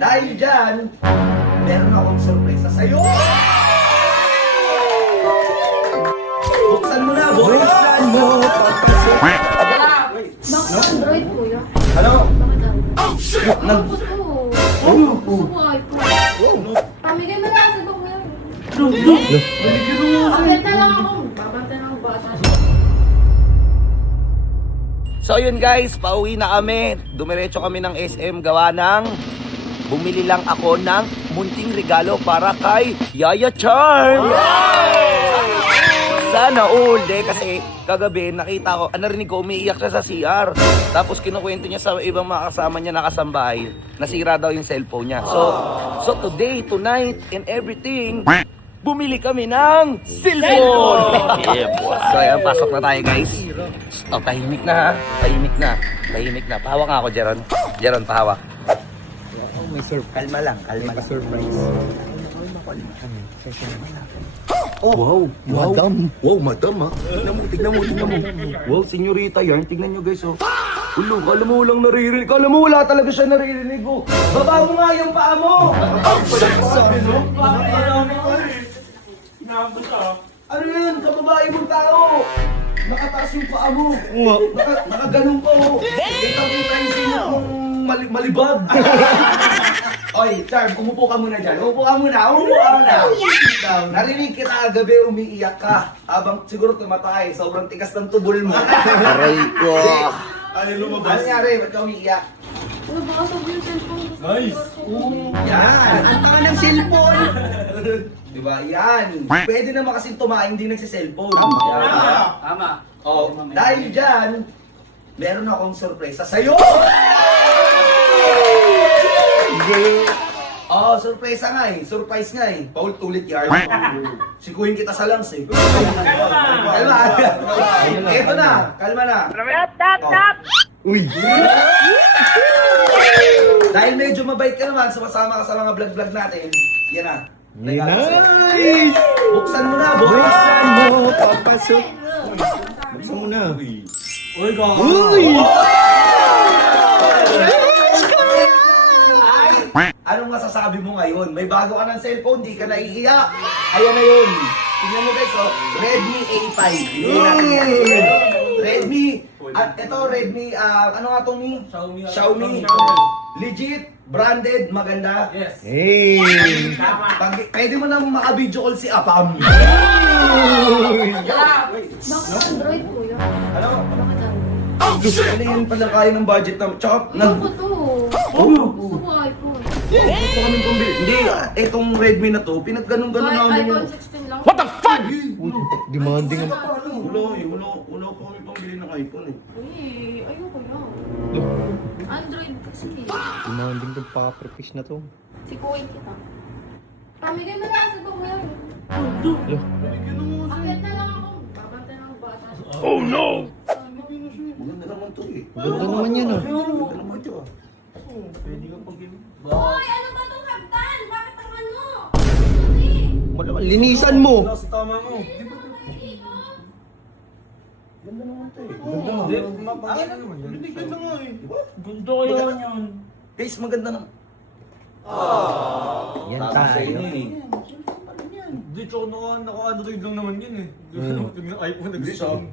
Dahil dyan, meron akong sorpresa sa'yo! Buksan mo na! Buksan mo! Bakit Android po yun? Ano? Bakit Android? Nag... Ako to. Oh! Gusto ko iPhone. Pamigay mo na sa ko yan. Bakit na lang ako? Babante ng bata. So yun guys, pauwi na kami. Dumiretso kami ng SM gawa ng bumili lang ako ng munting regalo para kay Yaya Charm. Sana all kasi kagabi nakita ko, narinig ko umiiyak siya sa CR. Tapos kinukwento niya sa ibang mga kasama niya na kasambahay, nasira daw yung cellphone niya. So today, tonight, and everything, bumili kami ng cellphone! Yeah, boy. So ayan, pasok na tayo guys. Oh, tahimik na ha. Tahimik na. Tahimik na. Pahawak nga ako, Jeron. Jeron, pahawak. May surprise. Kalma lang, kalma lang. Surprise. Oh, wow, Madam. Wow, madam ha. Tignan mo. Wow, senyorita yan. Tignan nyo guys, oh. Ulo, kala mo walang naririnig. Kala mo wala talaga siya naririnig, oh. Baba mo nga yung paa mo. Ano yan? Kababae mong tao. Nakataas yung paa mo. Nakaganon ko. Kita-kita yung sinyo kong malibag. Oy, Charm, umupo ka muna dyan. Umupo ka muna. Narinig kita gabi, umiiyak ka. Habang siguro tumatay, sobrang tigas ng tubol mo. Aray ko. Ano nangyari? Ba't ka umiiyak? Uy, baka sabi yung cellphone ko. Nice. Yan! Ang tanga ng cellphone! Diba? Yan! Pwede naman kasing tumaing din nagsiselfone. Tama. Oh, dahil dyan, meron akong sorpresa sa'yo! Oh, sorpresa nga eh. Surprise nga eh. Paul, tulit yard. Sikuhin kita sa lungs eh. Kalma. Eto na. Kalma na. Stop! Uy. Dahil medyo mabait ka naman, sumasama ka sa mga vlog-vlog natin. Yan na. Nice. Buksan mo na, Buksan mo, papasok. Buksan mo na. Uy, Ay! Anong masasabi mo ngayon? May bago ka ng cellphone, di ka naiiyak. Ayan na yun. Tingnan mo guys, oh. Redmi A5. Binili natin yan. Redmi. At ito, Redmi, ano nga itong Mi? Xiaomi. Legit, branded, maganda. Yes. Hey. Pwede mo na maka-video call si Apam. Bakit Android po yun? Ano? Bakit Android? Ano yun pala kaya ng budget na? Tsaka, Ako to. Gusto ko iPhone. Ito kaming pambili. Hindi, itong Redmi na to, pinagganong-ganon Kahit namin iPhone yung... 16 lang. Demanding ang... Wala pa kami pambili ng iPhone eh. Uy, ayoko yan. Android kasi. Demanding tong paka-prefish na to. Sikuhin kita. Pamigay mo na sa ko yan. Bakit na lang ako? Babante ng bata. Oh no! Maganda naman to eh. Ganda naman yan ah. Maganda naman to ah. Hoy, ano ba itong hagdan? Bakit ang ano? Linisan mo. Sa tama mo. Ganda naman to eh. Ganda. Maganda naman yan. Hindi ganda nga eh. Gundo kaya yun. Guys, maganda naman. Yan Tapos sa tayo. inyo eh. Di, tsaka naka-android lang naman yun eh. Tignan iPhone nag-sound.